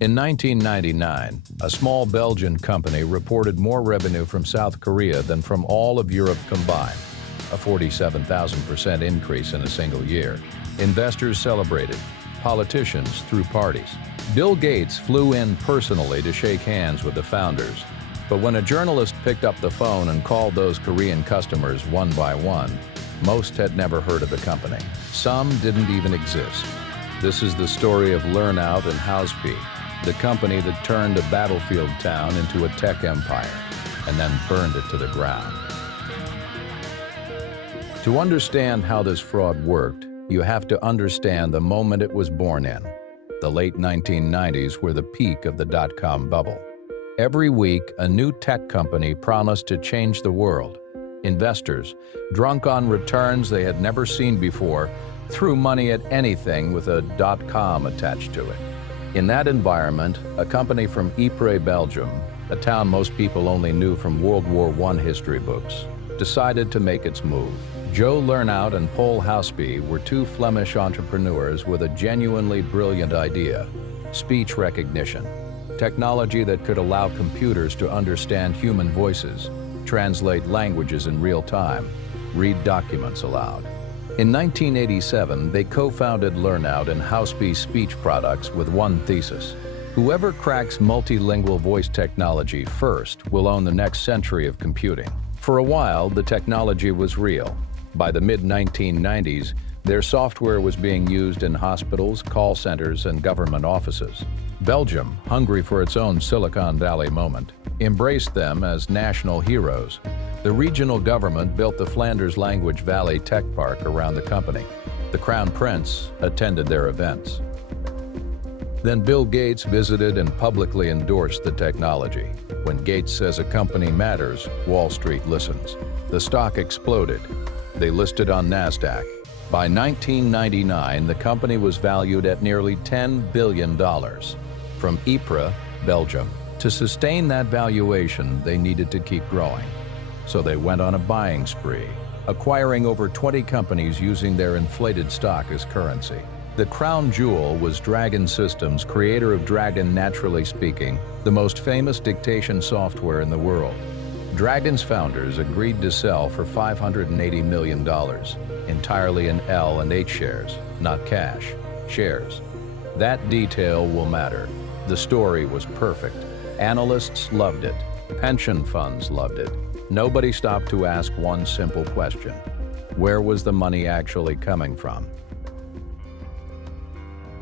In 1999, a small Belgian company reported more revenue from South Korea than from all of Europe combined, a 47,000% increase in a single year. Investors celebrated, politicians threw parties. Bill Gates flew in personally to shake hands with the founders. But when a journalist picked up the phone and called those Korean customers one by one, most had never heard of the company. Some didn't even exist. This is the story of Lernout Hauspie, the company that turned a battlefield town into a tech empire and then burned it to the ground. To understand how this fraud worked, you have to understand the moment it was born in. The late 1990s were the peak of the dot-com bubble. Every week, a new tech company promised to change the world. Investors, drunk on returns they had never seen before, threw money at anything with a .com attached to it. In that environment, a company from Ypres, Belgium, a town most people only knew from World War I history books, decided to make its move. Joe Lernout and Paul Hauspie were two Flemish entrepreneurs with a genuinely brilliant idea: speech recognition, technology that could allow computers to understand human voices, translate languages in real time, read documents aloud. In 1987, they co-founded Lernout Hauspie Speech Products with one thesis: whoever cracks multilingual voice technology first will own the next century of computing. For a while, the technology was real. By the mid-1990s, their software was being used in hospitals, call centers, and government offices. Belgium, hungry for its own Silicon Valley moment, embraced them as national heroes. The regional government built the Flanders Language Valley Tech Park around the company. The Crown Prince attended their events. Then Bill Gates visited and publicly endorsed the technology. When Gates says a company matters, Wall Street listens. The stock exploded. They listed on NASDAQ. By 1999, the company was valued at nearly $10 billion. From Ypres, Belgium. To sustain that valuation, they needed to keep growing. So they went on a buying spree, acquiring over 20 companies using their inflated stock as currency. The crown jewel was Dragon Systems, creator of Dragon Naturally Speaking, the most famous dictation software in the world. Dragon's founders agreed to sell for $580 million, entirely in L&H shares, not cash, shares. That detail will matter. The story was perfect. Analysts loved it. Pension funds loved it. Nobody stopped to ask one simple question: where was the money actually coming from?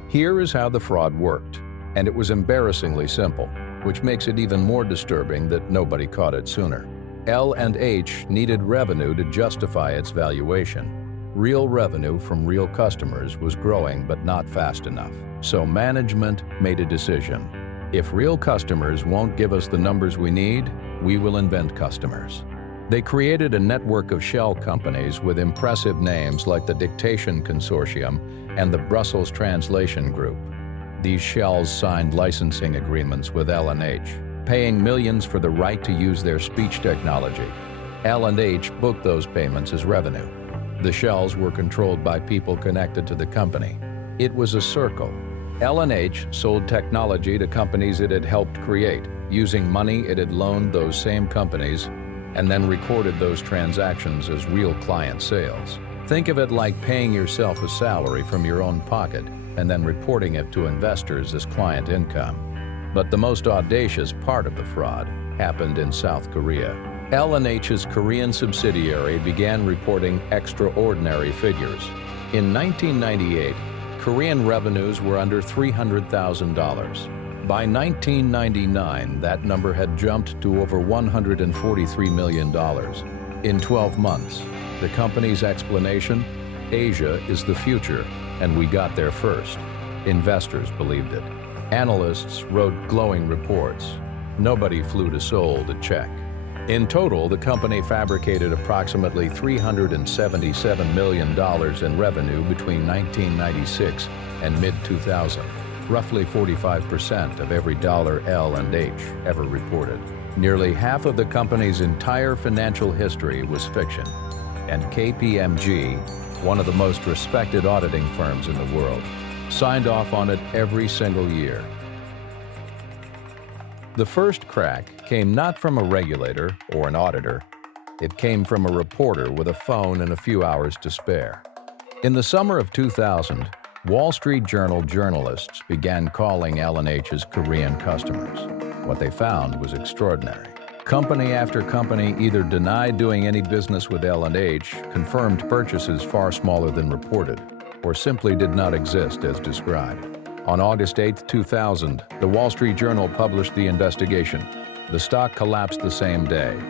Here is how the fraud worked, and it was embarrassingly simple, which makes it even more disturbing that nobody caught it sooner. L&H needed revenue to justify its valuation. Real revenue from real customers was growing, but not fast enough. So management made a decision. If real customers won't give us the numbers we need, we will invent customers. They created a network of shell companies with impressive names like the Dictation Consortium and the Brussels Translation Group. These shells signed licensing agreements with L&H, paying millions for the right to use their speech technology. L&H booked those payments as revenue. The shells were controlled by people connected to the company. It was a circle. L&H sold technology to companies it had helped create, using money it had loaned those same companies, and then recorded those transactions as real client sales. Think of it like paying yourself a salary from your own pocket and then reporting it to investors as client income. But the most audacious part of the fraud happened in South Korea. L&H's Korean subsidiary began reporting extraordinary figures. In 1998, Korean revenues were under $300,000. By 1999, that number had jumped to over $143 million. In 12 months, the company's explanation: Asia is the future, and we got there first. Investors believed it. Analysts wrote glowing reports. Nobody flew to Seoul to check. In total, the company fabricated approximately $377 million in revenue between 1996 and mid-2000, roughly 45% of every dollar L&H ever reported. Nearly half of the company's entire financial history was fiction, and KPMG, one of the most respected auditing firms in the world, signed off on it every single year. The first crack came not from a regulator or an auditor. It came from a reporter with a phone and a few hours to spare. In the summer of 2000, Wall Street Journal journalists began calling L&H's Korean customers. What they found was extraordinary. Company after company either denied doing any business with L&H, confirmed purchases far smaller than reported, or simply did not exist as described. On August 8, 2000, the Wall Street Journal published the investigation. The stock collapsed the same day.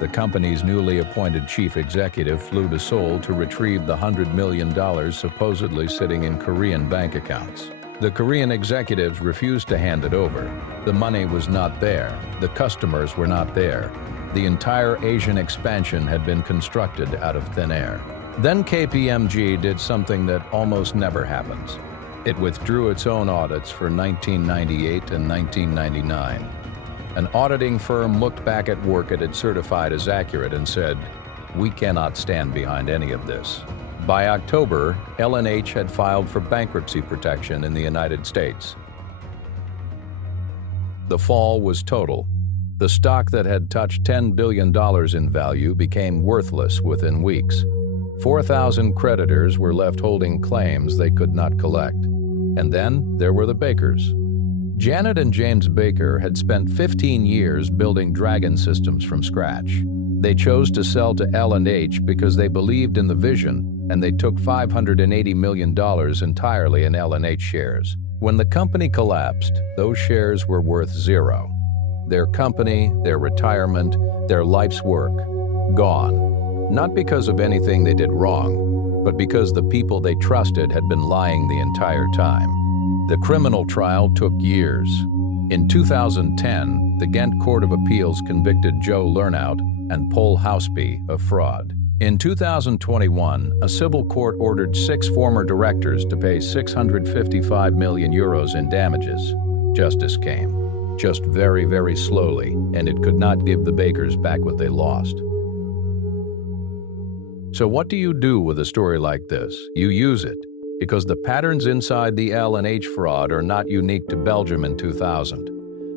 The company's newly appointed chief executive flew to Seoul to retrieve the $100 million supposedly sitting in Korean bank accounts. The Korean executives refused to hand it over. The money was not there. The customers were not there. The entire Asian expansion had been constructed out of thin air. Then KPMG did something that almost never happens. It withdrew its own audits for 1998 and 1999. An auditing firm looked back at work it had certified as accurate and said, "We cannot stand behind any of this." By October, L&H had filed for bankruptcy protection in the United States. The fall was total. The stock that had touched $10 billion in value became worthless within weeks. 4,000 creditors were left holding claims they could not collect. And then there were the Bakers. Janet and James Baker had spent 15 years building Dragon systems from scratch. They chose to sell to L&H because they believed in the vision, and they took $580 million entirely in L&H shares. When the company collapsed, those shares were worth zero. Their company, their retirement, their life's work, gone. Not because of anything they did wrong, but because the people they trusted had been lying the entire time. The criminal trial took years. In 2010, the Ghent Court of Appeals convicted Joe Lernout and Total Hauspie of fraud. In 2021, a civil court ordered 6 former directors to pay €655 million in damages. Justice came. Just very, very slowly, and it could not give the Bakers back what they lost. So what do you do with a story like this? You use it, because the patterns inside the L&H fraud are not unique to Belgium in 2000.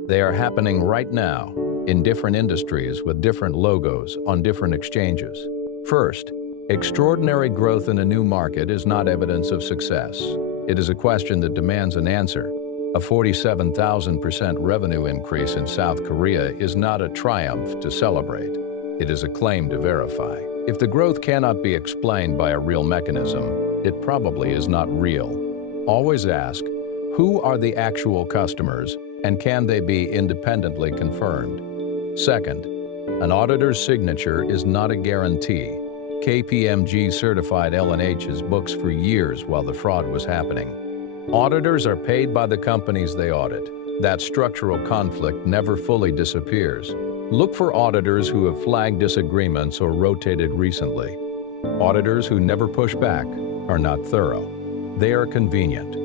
They are happening right now, in different industries with different logos on different exchanges. First, extraordinary growth in a new market is not evidence of success. It is a question that demands an answer. A 47,000% revenue increase in South Korea is not a triumph to celebrate. It is a claim to verify. If the growth cannot be explained by a real mechanism, it probably is not real. Always ask, who are the actual customers, and can they be independently confirmed? Second, an auditor's signature is not a guarantee. KPMG certified L&H's books for years while the fraud was happening. Auditors are paid by the companies they audit. That structural conflict never fully disappears. Look for auditors who have flagged disagreements or rotated recently. Auditors who never push back are not thorough. They are convenient.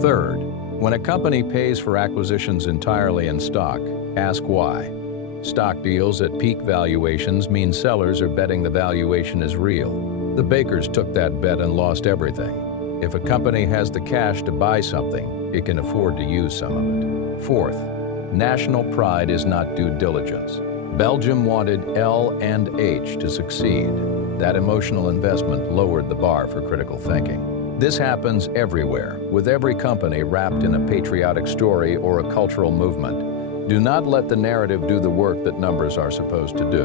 Third, when a company pays for acquisitions entirely in stock, ask why. Stock deals at peak valuations mean sellers are betting the valuation is real. The Bakers took that bet and lost everything. If a company has the cash to buy something, it can afford to use some of it. Fourth, national pride is not due diligence. Belgium wanted L&H to succeed. That emotional investment lowered the bar for critical thinking. This happens everywhere, with every company wrapped in a patriotic story or a cultural movement. Do not let the narrative do the work that numbers are supposed to do.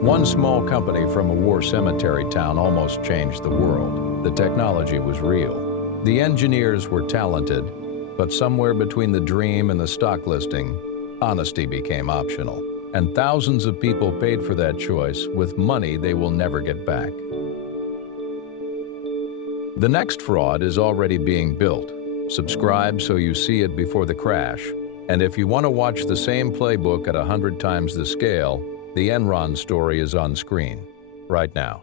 One small company from a war cemetery town almost changed the world. The technology was real. The engineers were talented, but somewhere between the dream and the stock listing, honesty became optional. And thousands of people paid for that choice with money they will never get back. The next fraud is already being built. Subscribe so you see it before the crash. And if you want to watch the same playbook at 100 times the scale, the Enron story is on screen right now.